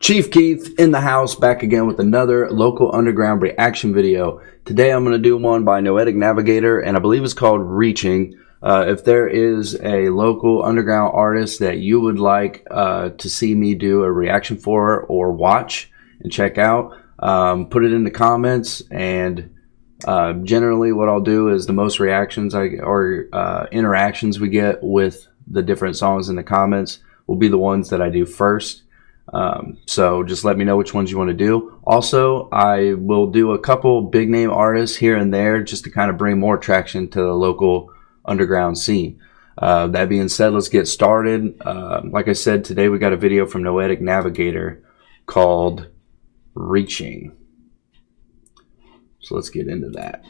Chief Keith in the house, back again with another local underground reaction video. Today I'm going to do one by Noetic Navigator, and I believe it's called Reaching. If there is a local underground artist that you would like to see me do a reaction for or watch and check out, put it in the comments. And generally what I'll do is the most reactions or interactions we get with the different songs in the comments will be the ones that I do first. So just let me know which ones you want to do. Also, I will do a couple big name artists here and there just to kind of bring more traction to the local underground scene. That being said, let's get started. Like I said, today we got a video from Noetic Navigator called Reaching. So let's get into that.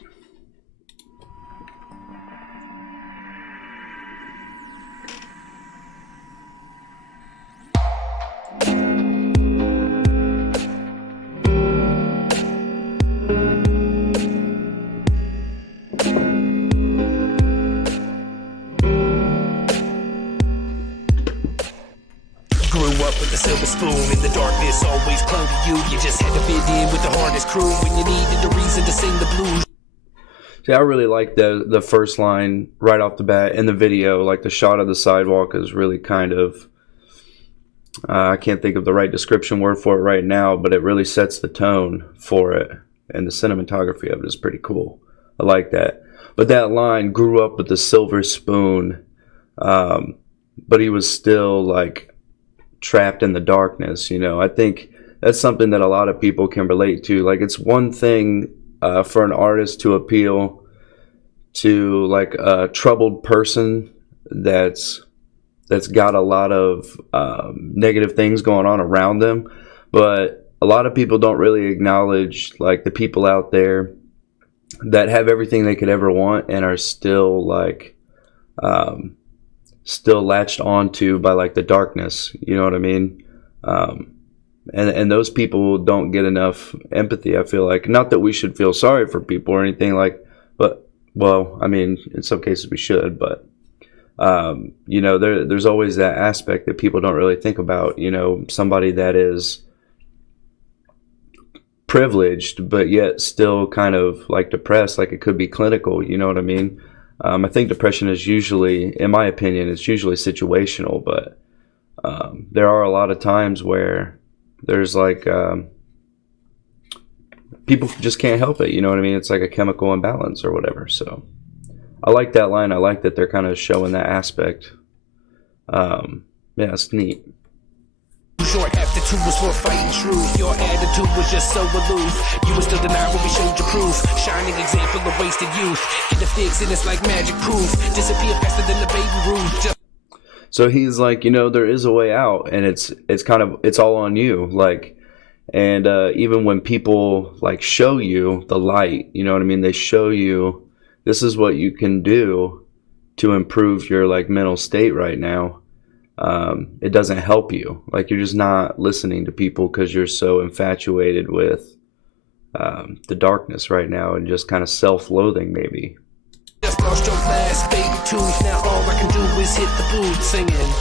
With the silver spoon in the darkness, always clung to you. You just had to fit in with the hardest crew when you needed a reason to sing the blues. See, I really like the first line right off the bat in the video. Like the shot of the sidewalk is really kind of I can't think of the right description word for it right now, but it really sets the tone for it, and the cinematography of it is pretty cool. I like that. But that line, grew up with the silver spoon, but he was still like trapped in the darkness. You know, I think that's something that a lot of people can relate to. Like, it's one thing for an artist to appeal to like a troubled person that's got a lot of negative things going on around them, but a lot of people don't really acknowledge like the people out there that have everything they could ever want and are still like still latched onto by like the darkness, you know what I mean? And those people don't get enough empathy, I feel like. Not that we should feel sorry for people or anything, like, but, well, I mean, in some cases we should, but you know, there's always that aspect that people don't really think about. You know, somebody that is privileged but yet still kind of like depressed, like it could be clinical, you know what I mean? I think depression is usually, in my opinion, it's usually situational, but there are a lot of times where there's like people just can't help it, you know what I mean? It's like a chemical imbalance or whatever. So I like that line. I like that they're kind of showing that aspect. Yeah, it's neat. Short aptitude was for fighting truth. Your attitude was just so aloof. You were still denying when we showed you proof. Shining example of wasted youth. Get the fix and it's like magic proof. Disappear faster than the baby Ruth. So he's like, you know, there is a way out, and it's kind of, it's all on you. Like, and even when people like show you the light, you know what I mean? They show you this is what you can do to improve your like mental state right now. It doesn't help you. Like, you're just not listening to people because you're so infatuated with the darkness right now and just kind of self-loathing maybe. Just lost your last baby tooth. Now all I can do is hit the booth singing.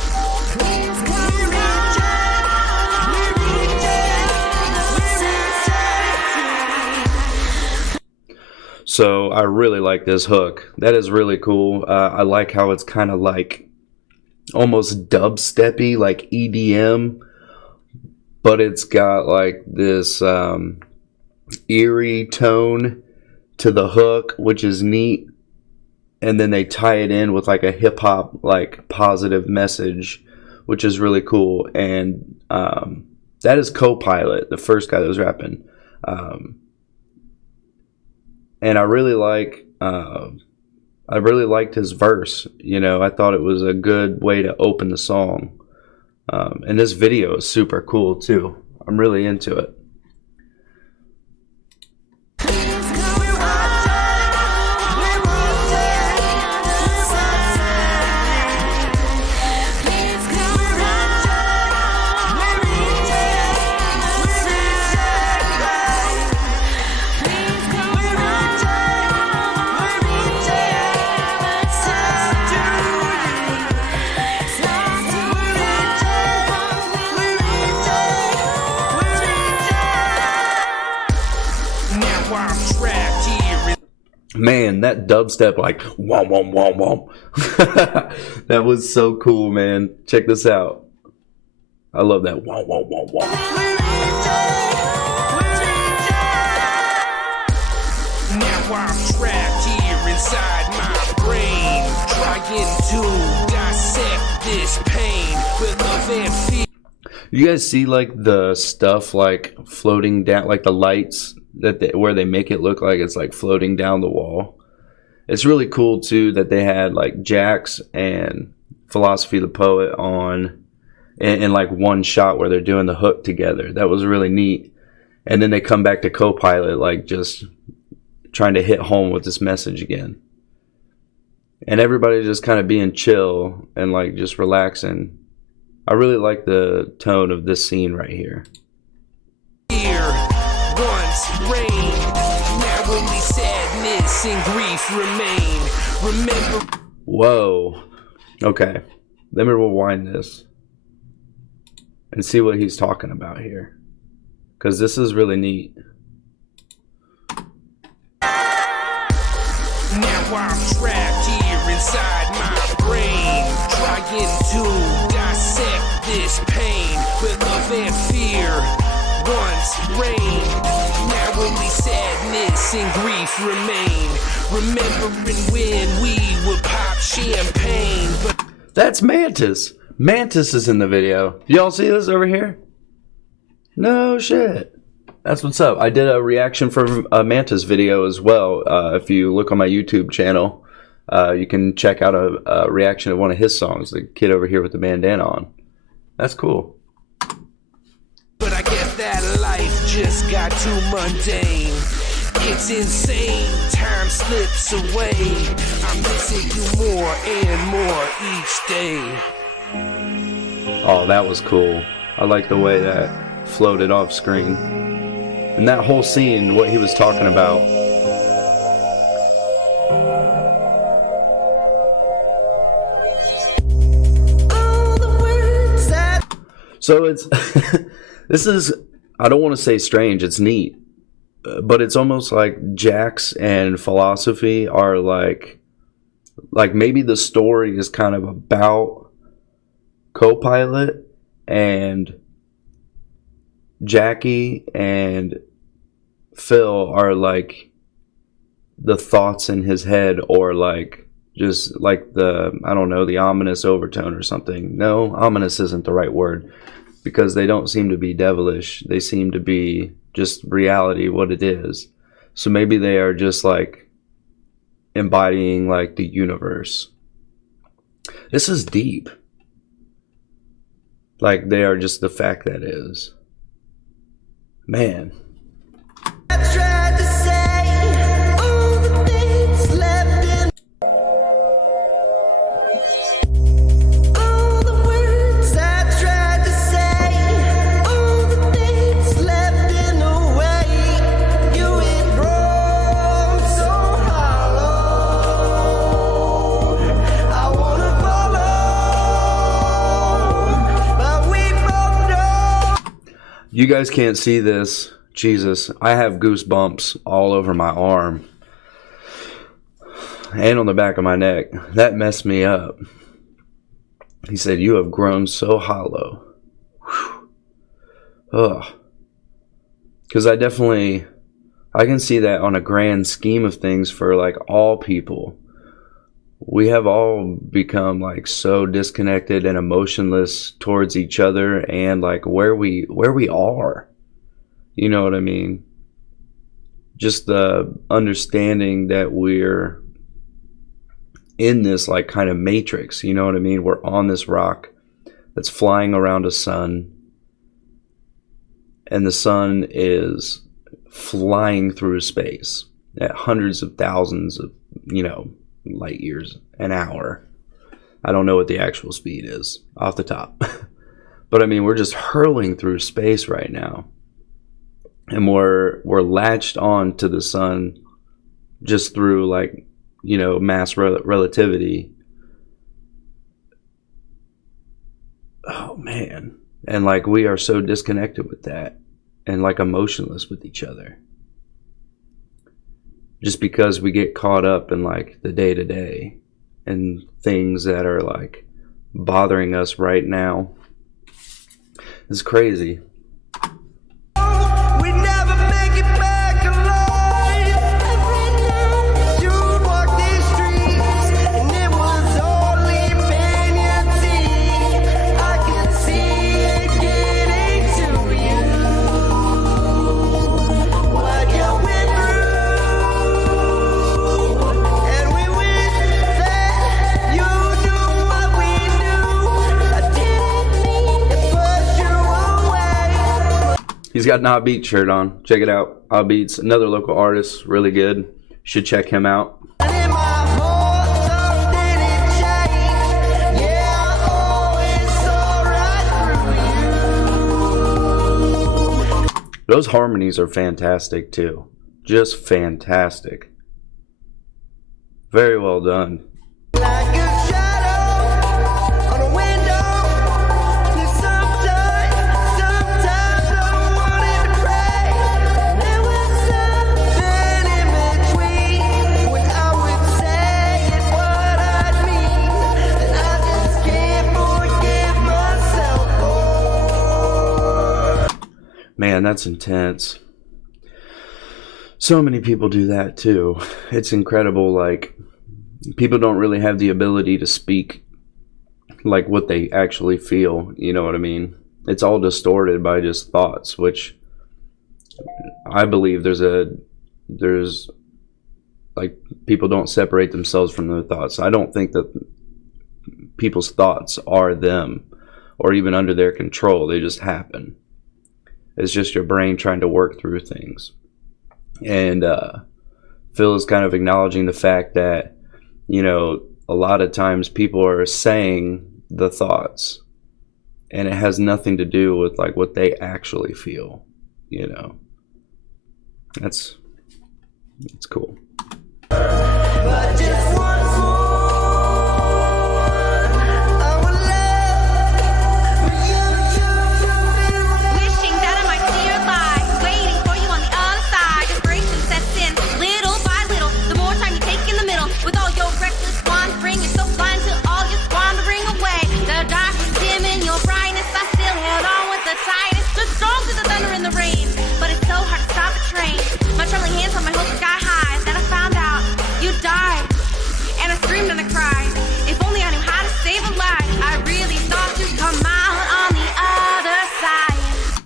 So I really like this hook. That is really cool. I like how it's kind of like almost dubsteppy, like EDM, but it's got like this eerie tone to the hook, which is neat. And then they tie it in with like a hip-hop like positive message, which is really cool. And that is Co-Pilot, the first guy that was rapping. And I really liked his verse. You know, I thought it was a good way to open the song. And this video is super cool too. I'm really into it. Man, that dubstep, like, womp, womp, womp, womp. That was so cool, man. Check this out. I love that. Womp, womp, womp, womp. Now I'm trapped here inside my brain, trying to dissect this pain with love and fear. You guys see like the stuff like floating down, like the lights that where they make it look like it's like floating down the wall. It's really cool too that they had like Jax and Philosophy the Poet on in like one shot where they're doing the hook together. That was really neat. And then they come back to Copilot like just trying to hit home with this message again. And everybody just kind of being chill and like just relaxing. I really like the tone of this scene right here. Here once reigned, now only sadness and grief remain. Remember. Whoa. Okay. Let me rewind this and see what he's talking about here, because this is really neat. Now I'm trapped here inside my brain, trying to dissect this pain with love and fear. Once reigned, now only sadness and grief remain. Remembering when we would pop champagne. But that's Mantis. Mantis is in the video. Y'all see this over here? No shit. That's what's up. I did a reaction for a Mantis video as well. If you look on my YouTube channel, you can check out a reaction of one of his songs, the kid over here with the bandana on. That's cool. But I guess that life just got too mundane. It's insane, time slips away. I'm missing you more and more each day. Oh, that was cool. I like the way that floated off screen. And that whole scene, what he was talking about. So it's, this is, I don't want to say strange, it's neat. But it's almost like Jax and Philosophy are like maybe the story is kind of about Copilot, and Jackie and Phil are like the thoughts in his head, or like just like the, I don't know, the ominous overtone or something. No, ominous isn't the right word, because they don't seem to be devilish. They seem to be just reality, what it is. So maybe they are just like embodying like the universe. This is deep. Like they are just the fact that is. Man. You guys can't see this. Jesus, I have goosebumps all over my arm and on the back of my neck. That messed me up. He said, "You have grown so hollow." Ugh. Because I can see that on a grand scheme of things for like all people. We have all become like so disconnected and emotionless towards each other and like where we are. You know what I mean? Just the understanding that we're in this like kind of matrix, you know what I mean? We're on this rock that's flying around a sun, and the sun is flying through space at hundreds of thousands of, light years an hour. I don't know what the actual speed is off the top. But I mean, we're just hurling through space right now. And we're latched on to the sun just through like, mass relativity. Oh man. And like we are so disconnected with that and like emotionless with each other. just because we get caught up in like the day to day and things that are like bothering us right now. It's crazy. We never make it back alive. Every night you'd walk these streets, and it was only pain you see. I could see it getting to you. What you went through, and we wish that you knew what we knew. I didn't mean to push you away. He's got an Odd Beats shirt on. Check it out. Odd Beats, another local artist, really good. Should check him out. And in my heart, something it changed. Yeah, I always saw right through you. Those harmonies are fantastic too. Just fantastic. Very well done. Like a shadow on a window. You sometimes I wanted to pray. There was something in between when I would say it what I'd mean, and I just can't forgive myself for. Man, that's intense. So many people do that too. It's incredible. Like, people don't really have the ability to speak like what they actually feel. You know what I mean? It's all distorted by just thoughts, which I believe there's like, people don't separate themselves from their thoughts. I don't think that people's thoughts are them or even under their control. They just happen. It's just your brain trying to work through things. And Phil is kind of acknowledging the fact that, you know, a lot of times people are saying the thoughts and it has nothing to do with like what they actually feel, you know. It's cool. But just once more, I would love for you to feel. Wishing that I might see your light, waiting for you on the other side. Desperation sets in little by little. The more time you take in the middle, with all your reckless wandering, you're so blind to all you're squandering away. The dark was dim in your brightness. I still held on with the tightest, stood strong through the thunder and the rain. But it's so hard to stop a train. My trembling hands on my hopes sky high. Then I found out you died, and I screamed and I cried. If only I knew how to save a life. I really thought you'd come out on the other side.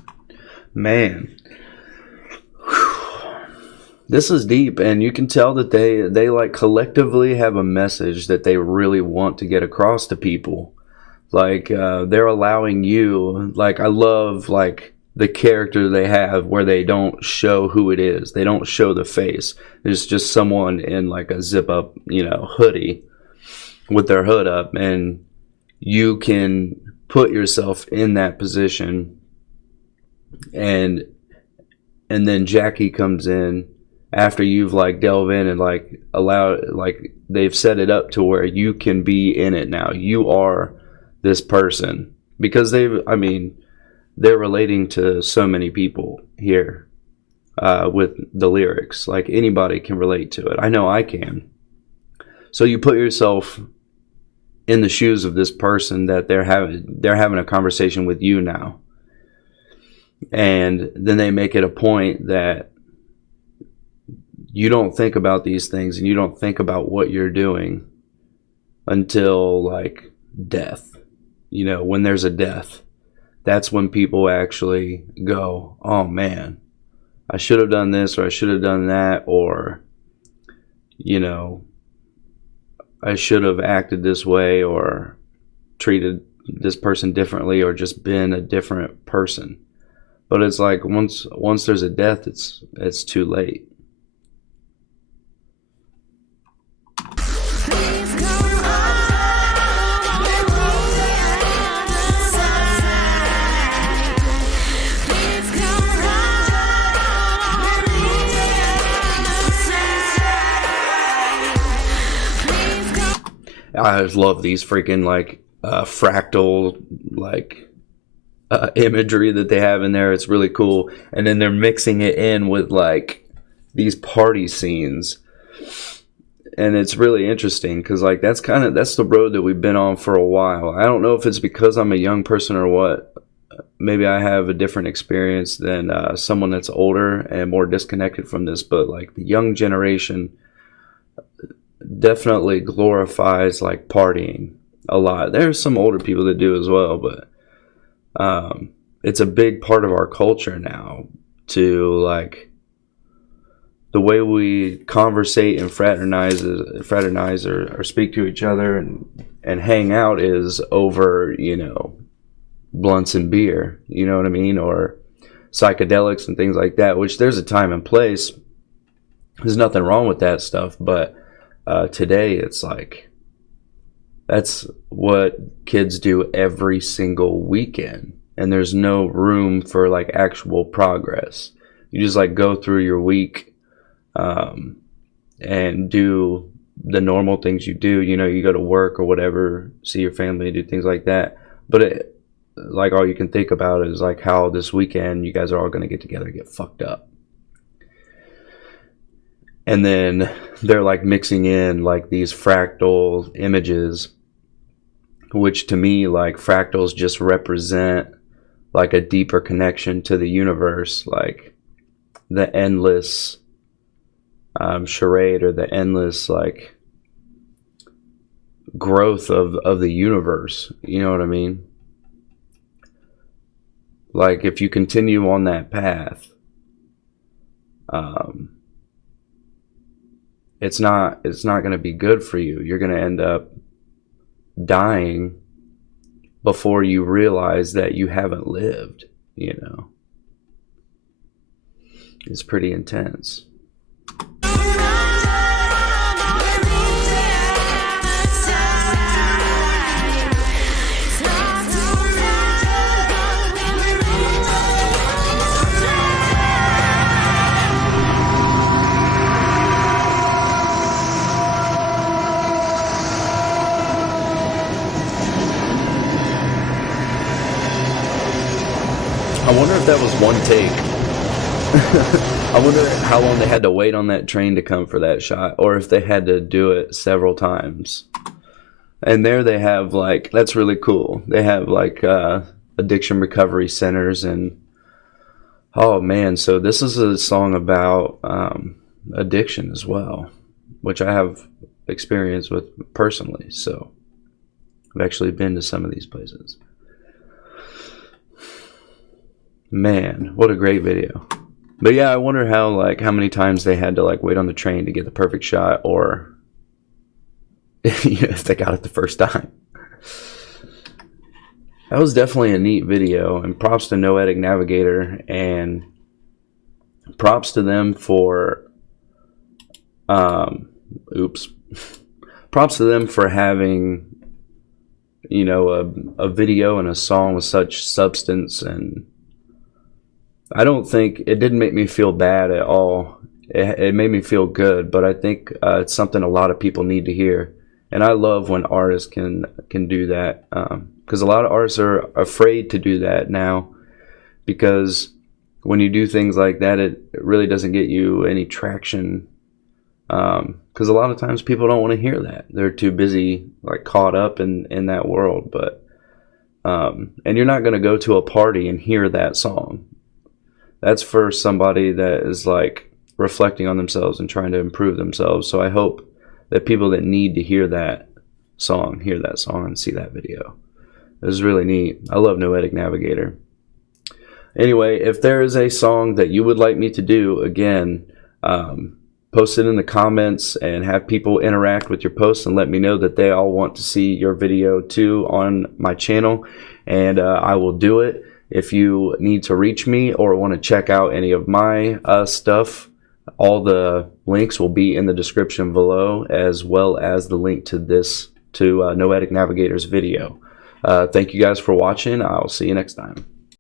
Man, this is deep, and you can tell that they like collectively have a message that they really want to get across to people. Like, they're allowing you, like, I love like the character they have where they don't show who it is. They don't show the face. It's just someone in like a zip up, you know, hoodie with their hood up, and you can put yourself in that position. And then Jackie comes in after you've like delve in and like allow, like, they've set it up to where you can be in it now. You are this person, because they're relating to so many people here with the lyrics. Like, anybody can relate to it. I know I can. So you put yourself in the shoes of this person that they're having a conversation with you now. And then they make it a point that you don't think about these things and you don't think about what you're doing until like death. You know, when there's a death, that's when people actually go, oh man, I should have done this, or I should have done that, or, you know, I should have acted this way, or treated this person differently, or just been a different person. But it's like once there's a death, it's too late. Please come on the other side. Please come on the other side. Please come. I just love these freaking like fractal like imagery that they have in there. It's really cool. And then they're mixing it in with like these party scenes And it's really interesting because like that's the road that we've been on for a while. I don't know if it's because I'm a young person or what. Maybe I have a different experience than someone that's older and more disconnected from this, but like the young generation definitely glorifies like partying a lot. There's some older people that do as well, but it's a big part of our culture now to like the way we conversate and fraternize or speak to each other and hang out is over, you know, blunts and beer, you know what I mean, or psychedelics and things like that, which there's a time and place. There's nothing wrong with that stuff, but today it's like that's what kids do every single weekend, and there's no room for like actual progress. You just like go through your week and do the normal things you do. You know, you go to work or whatever, see your family, do things like that, but like all you can think about is like how this weekend you guys are all going to get together and get fucked up. And then they're like mixing in like these fractal images, which to me, like fractals just represent like a deeper connection to the universe, like the endless charade or the endless like growth of the universe. You know what I mean? Like if you continue on that path, it's not going to be good for you. You're going to end up dying before you realize that you haven't lived, you know. It's pretty intense. I wonder if that was one take. I wonder how long they had to wait on that train to come for that shot, or if they had to do it several times. And there they have like, that's really cool. They have like addiction recovery centers, and oh man, so this is a song about addiction as well, which I have experience with personally. So I've actually been to some of these places. Man, what a great video. But yeah, I wonder how many times they had to like wait on the train to get the perfect shot, or if they got it the first time. That was definitely a neat video, and props to Noetic Navigator, and props to them for props to them for having, you know, a video and a song with such substance. And I don't think it didn't make me feel bad at all. It made me feel good, but I think it's something a lot of people need to hear. And I love when artists can do that, because a lot of artists are afraid to do that now, because when you do things like that, it really doesn't get you any traction, because a lot of times people don't want to hear that. They're too busy, like caught up in that world. But and you're not going to go to a party and hear that song. That's for somebody that is like reflecting on themselves and trying to improve themselves. So I hope that people that need to hear that song and see that video. It was really neat. I love Noetic Navigator. Anyway, if there is a song that you would like me to do, again, post it in the comments and have people interact with your posts and let me know that they all want to see your video too on my channel, and I will do it. If you need to reach me or want to check out any of my stuff, all the links will be in the description below, as well as the link to Noetic Navigator's video. Thank you guys for watching. I'll see you next time.